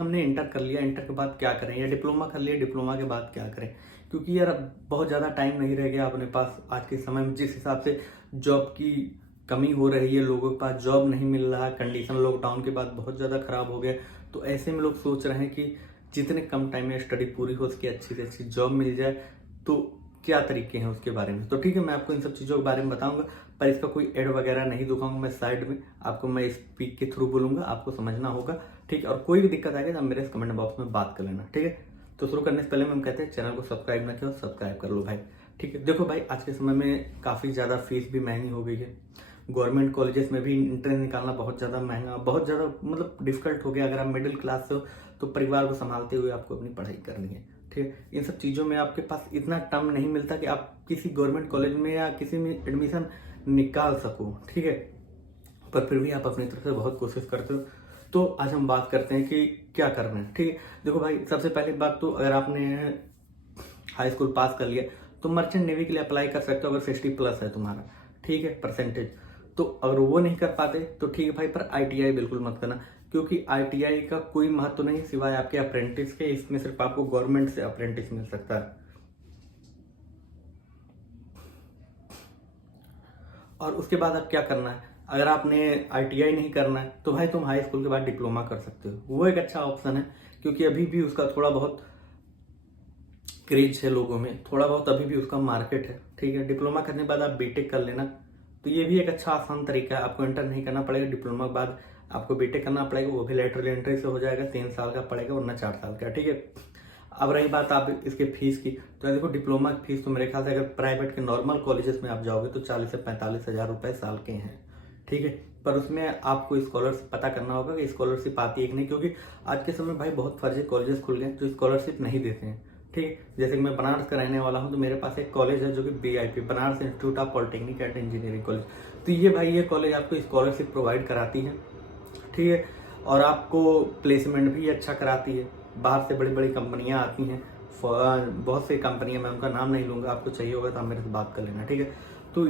हमने इंटर कर लिया, इंटर के बाद क्या करें, या डिप्लोमा कर लिया, डिप्लोमा के बाद क्या करें। क्योंकि यार अब बहुत ज़्यादा टाइम नहीं रह गया अपने पास। आज के समय में जिस हिसाब से जॉब की कमी हो रही है, लोगों के पास जॉब नहीं मिल रहा है, कंडीशन लॉकडाउन के बाद बहुत ज़्यादा ख़राब हो गया। तो ऐसे में लोग सोच रहे हैं कि जितने कम टाइम में स्टडी पूरी हो सके, अच्छी से अच्छी जॉब मिल जाए। तो क्या तरीके हैं उसके बारे में, तो ठीक है, मैं आपको इन सब चीज़ों के बारे में बताऊंगा। पर इसका कोई ऐड वगैरह नहीं दिखाऊंगा, मैं साइड में आपको मैं स्पीक के थ्रू बोलूंगा, आपको समझना होगा, ठीक है। और कोई भी दिक्कत आएगी तो आप मेरे कमेंट बॉक्स में बात कर लेना, ठीक है। तो शुरू करने से पहले हम कहते हैं चैनल को सब्सक्राइब ना किया, सब्सक्राइब कर लो भाई, ठीक है। देखो भाई, आज के समय में काफ़ी ज़्यादा फीस भी महंगी हो गई है। गवर्नमेंट कॉलेजेस में भी एंट्रेंस निकालना बहुत ज़्यादा महंगा, बहुत ज़्यादा मतलब डिफिकल्ट हो गया। अगर आप मिडिल क्लास से हो तो परिवार को संभालते हुए आपको अपनी पढ़ाई करनी है, ठीक है। इन सब चीज़ों में आपके पास इतना टाइम नहीं मिलता कि आप किसी गवर्नमेंट कॉलेज में या किसी में एडमिशन निकाल सको, ठीक है। पर फिर भी आप अपनी तरफ से बहुत कोशिश करते हो। तो आज हम बात करते हैं कि क्या करना है, ठीक है। देखो भाई, सबसे पहली बात तो अगर आपने हाई स्कूल पास कर लिया तो मर्चेंट नेवी के लिए अप्लाई कर सकते हो, अगर 60+ है तुम्हारा, ठीक है, परसेंटेज। तो अगर वो नहीं कर पाते तो ठीक है भाई, पर ITI बिल्कुल मत करना, क्योंकि ITI का कोई महत्व नहीं सिवाय आपके अप्रेंटिस के। इसमें सिर्फ आपको गवर्नमेंट से अप्रेंटिस मिल सकता है। और उसके बाद आप क्या करना है, अगर आपने ITI नहीं करना है तो भाई तुम हाई स्कूल के बाद डिप्लोमा कर सकते हो, वो एक अच्छा ऑप्शन है। क्योंकि अभी भी उसका थोड़ा बहुत क्रेज है लोगों में, थोड़ा बहुत अभी भी उसका मार्केट है, ठीक है। डिप्लोमा करने के बाद आप बीटेक कर लेना, तो ये भी एक अच्छा आसान तरीका है। आपको इंटर नहीं करना पड़ेगा, डिप्लोमा के बाद आपको बीटेक करना पड़ेगा, वो भी लेटरल एंट्री से हो जाएगा, 3 साल का पड़ेगा वरना 4 साल का, ठीक है। अब रही बात आप इसके फीस की, तो देखो डिप्लोमा की फीस तो मेरे ख्याल से अगर प्राइवेट के नॉर्मल कॉलेजेस में आप जाओगे तो 40 से 45 हज़ार रुपए साल के हैं, ठीक है। पर उसमें आपको स्कॉलरशिप पता करना होगा कि स्कॉलरशिप आती है कि नहीं, क्योंकि आज के समय भाई बहुत फर्जी कॉलेजेस खुल गए जो स्कॉलरशिप नहीं देते हैं, ठीक है। जैसे कि मैं बनारस का रहने वाला हूँ, तो मेरे पास एक कॉलेज है जो कि BIP, Banaras institute of polytechnic and engineering college. तो ये भाई ये कॉलेज आपको स्कॉलरशिप प्रोवाइड कराती है, ठीक है। और आपको प्लेसमेंट भी अच्छा कराती है। बाहर से बड़ी बड़ी कंपनियां आती हैं, बहुत सी कंपनियां, मैं उनका नाम नहीं लूंगा, आपको चाहिए होगा तो आप मेरे से बात कर लेना, ठीक है। तो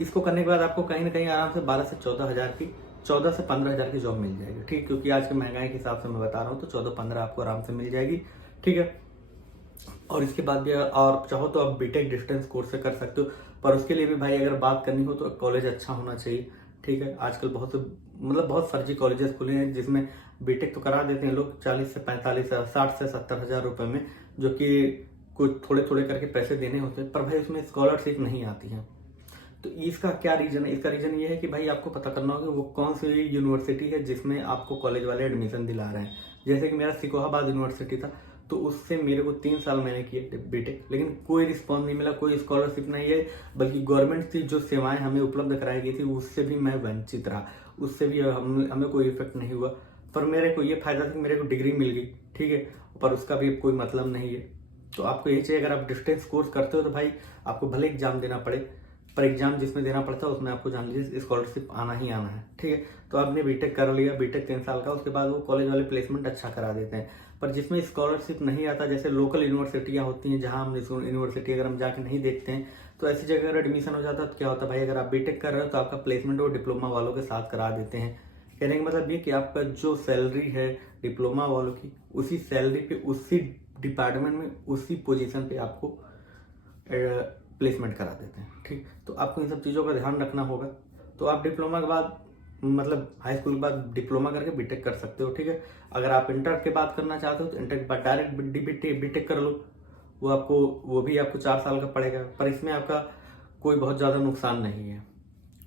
इसको करने के बाद आपको कहीं ना कहीं आराम से 12 से 14 हज़ार की, 14 से 15 हज़ार की जॉब मिल जाएगी, ठीक। क्योंकि आज के महंगाई के हिसाब से मैं बता रहा हूँ, तो 14-15 आपको आराम से मिल जाएगी, ठीक है। और इसके बाद भी और चाहो तो आप बीटेक डिस्टेंस कोर्स से कर सकते हो। पर उसके लिए भी भाई अगर बात करनी हो तो कॉलेज अच्छा होना चाहिए, ठीक है। आजकल बहुत से मतलब बहुत फर्जी कॉलेजेस खुले हैं जिसमें बीटेक तो करा देते हैं लोग 40 से 45, 60 से 70 हज़ार रुपए में, जो कि कुछ थोड़े थोड़े करके पैसे देने होते हैं, पर भाई उसमें स्कॉलरशिप नहीं आती है। तो इसका क्या रीजन है, इसका रीजन ये है कि भाई आपको पता करना होगा वो कौन सी यूनिवर्सिटी है जिसमें आपको कॉलेज वाले एडमिशन दिला रहे हैं। जैसे कि मेरा सिकोहाबाद यूनिवर्सिटी था, तो उससे मेरे को 3 साल मैंने किए बीटेक, लेकिन कोई रिस्पॉन्स नहीं मिला, कोई स्कॉलरशिप नहीं है। बल्कि गवर्नमेंट की जो सेवाएं हमें उपलब्ध कराई गई थी उससे भी मैं वंचित रहा, उससे भी हमें कोई इफेक्ट नहीं हुआ। पर मेरे को ये फायदा था कि मेरे को डिग्री मिल गई, ठीक है। पर उसका भी कोई मतलब नहीं है। तो आपको यही चाहिए, अगर आप डिस्टेंस कोर्स करते हो तो भाई आपको भले एग्जाम देना पड़े, पर एग्जाम जिसमें देना पड़ता है उसमें आपको जान लीजिए स्कॉलरशिप आना ही आना है, ठीक है। तो आपने बीटेक कर लिया, बीटेक 3 साल का, उसके बाद वो कॉलेज वाले प्लेसमेंट अच्छा करा देते हैं। पर जिसमें स्कॉलरशिप नहीं आता, जैसे लोकल यूनिवर्सिटियां होती हैं जहां हम यूनिवर्सिटी अगर हम जाके नहीं देखते हैं, तो ऐसी जगह अगर एडमिशन हो जाता है तो क्या होता है भाई, अगर आप बीटेक कर रहे हो तो आपका प्लेसमेंट वो डिप्लोमा वालों के साथ करा देते हैं। कहने का मतलब ये कि आपका जो सैलरी है डिप्लोमा वालों की, उसी सैलरी पे, उसी डिपार्टमेंट में, उसी पोजीशन पे आपको प्लेसमेंट करा देते हैं, ठीक। तो आपको इन सब चीज़ों का ध्यान रखना होगा। तो आप डिप्लोमा के बाद मतलब हाई स्कूल के बाद डिप्लोमा करके बीटेक कर सकते हो, ठीक है। अगर आप इंटर के बाद करना चाहते हो तो इंटर के बाद डायरेक्ट बीटेक कर लो, वो भी आपको 4 साल का पड़ेगा। पर इसमें आपका कोई बहुत ज़्यादा नुकसान नहीं है।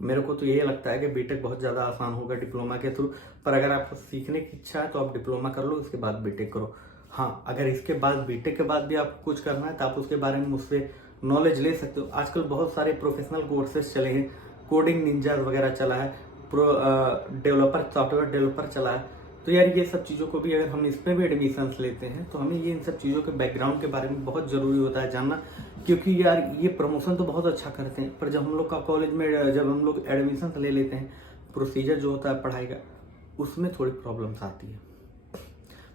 मेरे को तो यही लगता है कि बीटेक बहुत ज़्यादा आसान होगा डिप्लोमा के थ्रू। पर अगर आपको सीखने की इच्छा है तो आप डिप्लोमा कर लो, उसके बाद बीटेक करो। हाँ, अगर इसके बाद बीटेक के बाद भी आपको कुछ करना है तो आप उसके बारे में मुझसे नॉलेज ले सकते हो। आजकल बहुत सारे प्रोफेशनल कोर्सेज चले हैं, कोडिंग निंजाज वगैरह चला है, सॉफ्टवेयर डेवलपर चला है। तो यार ये सब चीज़ों को भी अगर हम इसमें भी एडमिशन लेते हैं तो हमें ये इन सब चीज़ों के बैकग्राउंड के बारे में बहुत ज़रूरी होता है जानना। क्योंकि यार ये प्रमोशन तो बहुत अच्छा करते हैं, पर जब हम लोग का कॉलेज में जब हम लोग एडमिशन ले लेते हैं, प्रोसीजर जो होता है पढ़ाई का, उसमें थोड़ी प्रॉब्लम्स आती है।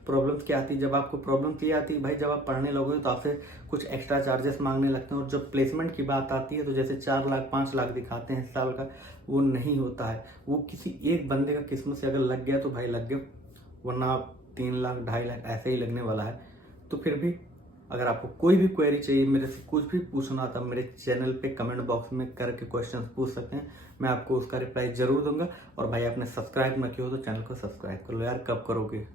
प्रॉब्लम्स क्या आती है, जब आपको प्रॉब्लम्स ये आती है भाई, जब आप पढ़ने लगोगे तो आपसे कुछ एक्स्ट्रा चार्जेस मांगने लगते हैं। और जब प्लेसमेंट की बात आती है तो जैसे 4 लाख 5 लाख दिखाते हैं साल का, वो नहीं होता है। वो किसी एक बंदे का किस्मत से अगर लग गया तो भाई लग गया, वरना 3 लाख 2.5 लाख ऐसे ही लगने वाला है। तो फिर भी अगर आपको कोई भी क्वेरी चाहिए, मेरे से कुछ भी पूछना था, मेरे चैनल पे कमेंट बॉक्स में करके क्वेश्चन पूछ सकते हैं, मैं आपको उसका रिप्लाई जरूर दूंगा। और भाई आपने सब्सक्राइब ना किया हो तो चैनल को सब्सक्राइब कर लो यार, कब करोगे।